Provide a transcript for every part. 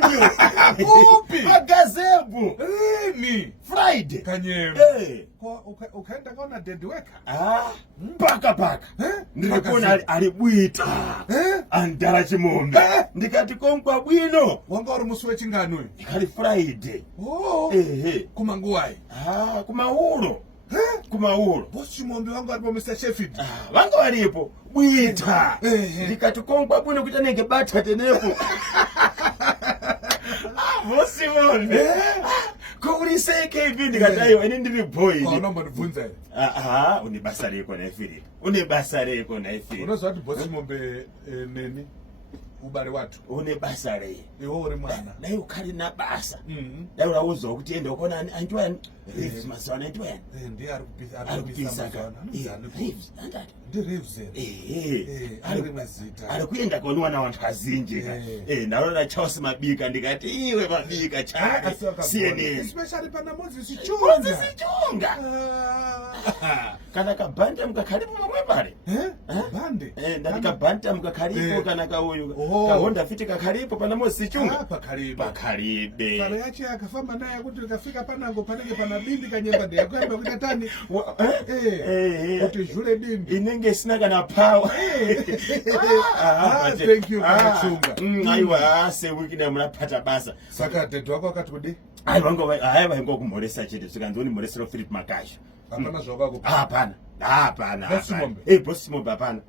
Manyonyo. Upi? Magazebu. Rini? Friday. Kanyero. Ukaenda kona dead worker? Paka. Ndikona alibwita. Andara chimombe. Ndikati konkwa bwino. Wanga uri musi wechinganwe? Ikali Friday. Kumanguwai? Kumauro. Kumauro. Bosi chimombe wanga walipo Mr. Sheffield? Wanga walipo. Bwita. Ndikati konkwa bwino kuita nenge bata tenepo. Bosi chimombe. Kuuliseke hivi ndikatayo ine ndiri boy. Naomba nivunza. Unibasa reko na Philip. Unibasa reko na Philip. Unazwa ati bosi chimombe neni? Ubale watu. Unibasa re. Iwo uri mwana. Naye ukali na basa. Naye urauzwa kuti ende ukona antwani. Reeves masana antwani. Ndiye ari kupisa kana. Reeves andati. Ndi Reeves. Ari mazita. Ari kuenda konwa na wanthu azinji. Naona Charles Mabika ndikati iwe Mabika chani. CNN. Especially pana Moses Sichunga. Moses Sichunga. Kana kabanda mukakalipo pamwe pale. Bande. Ndika banda mukakalipo kana kauyu. Kahonda fiti kakalipo pana Moses Sichunga. Pakalibe. Kale yache akafamba naye kuti ikafika panango panenge pana bindi kanyemba ndiye kwenda kuita tani. Kuti jule bindi. Inenge sina kana power. Thank you Chunga. Aiwa se wikida munapata basa. Saka tetu wako akati kudi? Aiwa kumoresa chete sikanzoni moresero Philip Makasha. Hapana zvakako. Hapana. Bosi Mombe. Bosi Mombe hapana.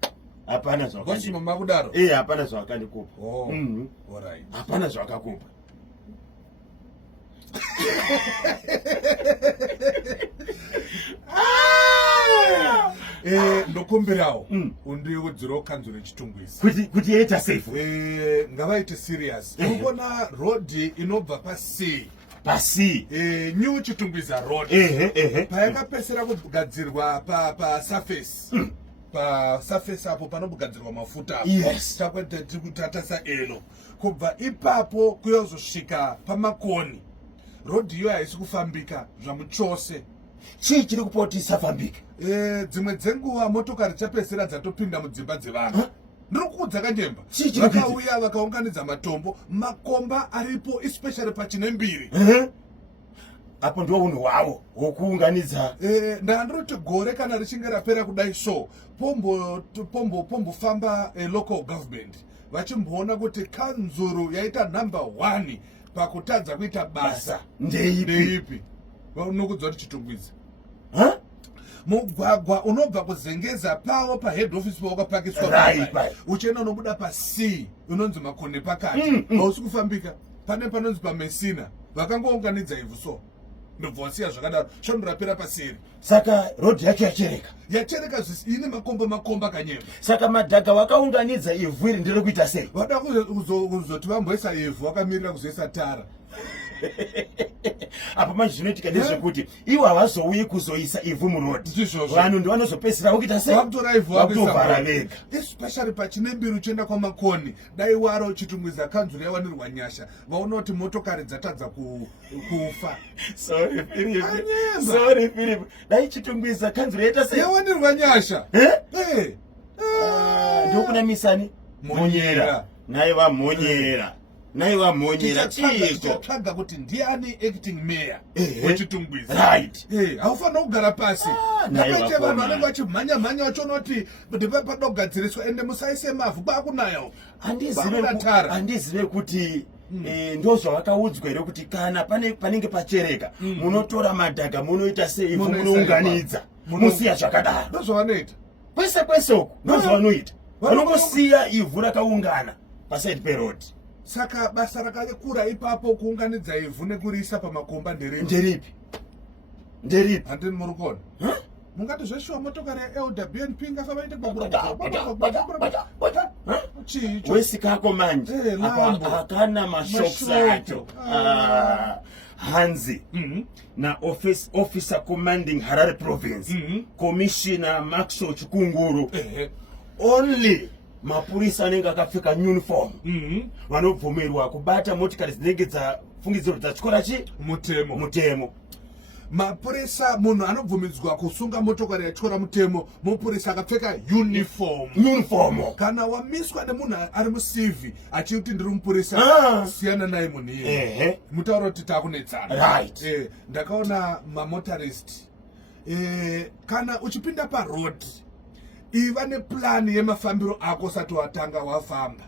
Hapana zvakako. Bosi Mombe akudaro? Hapana zvakandikupa. Alright. Hapana zvakakupa. Ndokumbirawo undiudzire kanzuro chitungwisi kuti yeta safe ngavaite serious. Unobona road inobva pasi new chitungwiza road payakapesera kugadzirwa pa surface pa surface apo panogadzirwa mafuta. Yes. Takwete tikutatasa elo kubva ipapo kuyozosvika pamakoni road iyo haisi kufambika zvamuchose. Chii chiri kupoti isafambika? Dzimwe dzenguva motokari dzapesera dzatopinda mudzimba dzevanhu. Ndiri kuudza kanyemba. Vakauya vakaunganidza matombo, makomba aripo especially paChinembiri. Apo ndiwo unhu hwavo hwokuunganidza. Ndandiroti gore kana richinge rapera kudai so pombofamba local government vachimboona kuti kanzuro yaita number 1 pakutadza kuita basa ndeipi. Vanokudza kuti chitungwiza mugwagwa unobva kuzengeza pawo pahead office pawakapakiswa uchienda unobuda pasi unonzi Makonde pakati hausi kufambika. Pane panonzi paMessina vakangounganidza ivhu so ndobva wasiya zvakadaro svondo rapera paseri. Saka road yacho yachereka ine makomba kanyemba. Saka madhaga wakaunganidza ivhu iri ndiri kuita sei? Vada kuzoti vamboisa ivhu vakamirira kuzoisa tara. Apa manje zvinoitika ndezvekuti ivo havazouyi kuzoisa ivhu muroad. Vanhu ndivanozopedzisira kuita sei? Vakutora ivhu vakutobvara vega. Especially paChinembiri uchienda kwamakoni dai waro chitungwiza kanzuro yawanirwa nyasha vaona kuti motokari dzatadza kufa. Sorry Philip. Dai chitungwiza kanzuro yaita sei? Yawanirwa nyasha. Ndokuna misani Monyera. Naye vamonyera chiko. Tsvaga kuti ndiani acting mayor wechitungwiza. Right. Haufanira kugara pasi. Ndakaite vanhu vanenge vachimhanya vachiona kuti ndipapada kugadziriswa ende musaise mavhu kwakunayo. Handizive kuti ndo zvavakaudzwa here kuti kana panenge pachereka munotora madhaga munoita sei ivhu munounganidza musiya zvakadaro. Ndo zvavanoita. Kwese uku ndo zvavanoita. Vanongosiya ivhu rakaungana paside peroad. Saka basa rakakura ipapo kuunganidza ivhu nekuriisa pamakomba nderipi? Handini muri kuona? Mungati zveshuwa motokari yaLWNP ingafamba ite wesikako manje hakana mashoks acho. Hanzi na officer commanding Harare province Commissioner Maxwell Chikunguru only mapurisa anenge akapfeka uniform vanobvumirwa kubata motikari dzinenge dzafungidzirwa dzachikora mutemo. mapurisa munhu anobvumidzwa kusunga motokari yatyora mutemo mupurisa akapfeka uniform. Kana wamiswa nemunhu ari musivi achiti ndiri mupurisa siyana naye munhu iye mutauro kuti takunetsana. Ndakaona mamotorist kana uchipinda parod iva neplani yemafambiro ako sati watanga wafamba.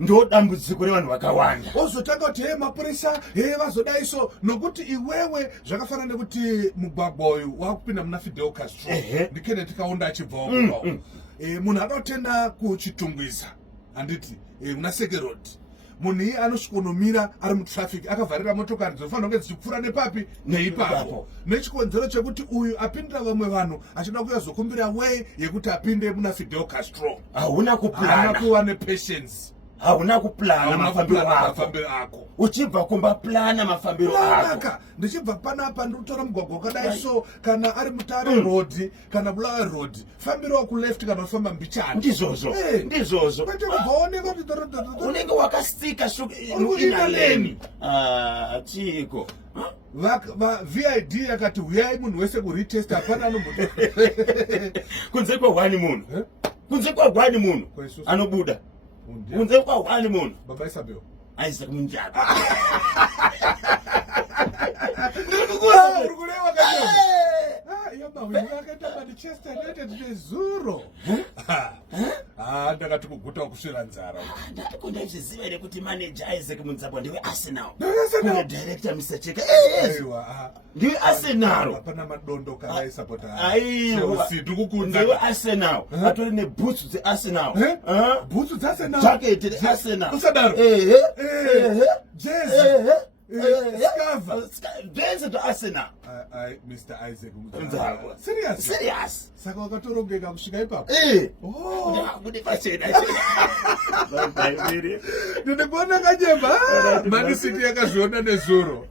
Ndo dambudziko revanhu vakawanda. Ozotanga kuti mapurisa vazodaiso nokuti iwewe zvakafanana nekuti mugwagwa uyu wakupinda muna Fidel Castro ndiKenneth Kaunda achibvawo kuno. Munhu anotenda kuchitungwiza handiti muna Seke Road. Munhu iye anosvikonomira ari mutraffic akavharira motokari dzinofanira kunge dzichipfuura nepapi neipapo nechikonzero chekuti uyu apindira vamwe vanhu achida kuyazokumbira way yekuti apinde muna Fidel Castro. Hauna kuwa nepatience. Hauna kuplana mafambiro ako. Uchibva kumba plana mafambiro ako. Ndichibva panapa ndotora mugwagwa wakadai so kana ari Mutare Road kana Bulawayo Road fambiro ku left kana ufamba mbichana. Ndizvozvo. Kwete kubvaoneka kuti unenge wakastika ina lane. Chiko. Va VID yakati uyai munhu wese ku retest hapana anomuto. Kunze kwa wani munhu. Kunze kwa wani munhu anobuda. Kunze kwa wani munhu. Baba Isabel. Isaac Munjaba. Urikulewa kacho. Yamba wakaita Manchester United nezuro. Ndakati kuguta kusvira nzara. Ndakunda ichiziva ere kuti manager Isaac Munjaba ndiwe Arsenal. Kuna director Mr. Cheka. Ndiwe Arsenal. Hapana madondo kana isupporter. Aiwa. Ndikukunda. Ndiwe Arsenal. Atori ne boots dze Arsenal. Boots dze Arsenal. Jacket dze Arsenal. Usadaro. Jersey. Benze to Arsenal. Mr. Isaac Munjaba. Serious. Saka wakatorongeka kusvika ipapo. Kuti pachena. Ndikuona kanyemba. Man City yakazviona nezuro.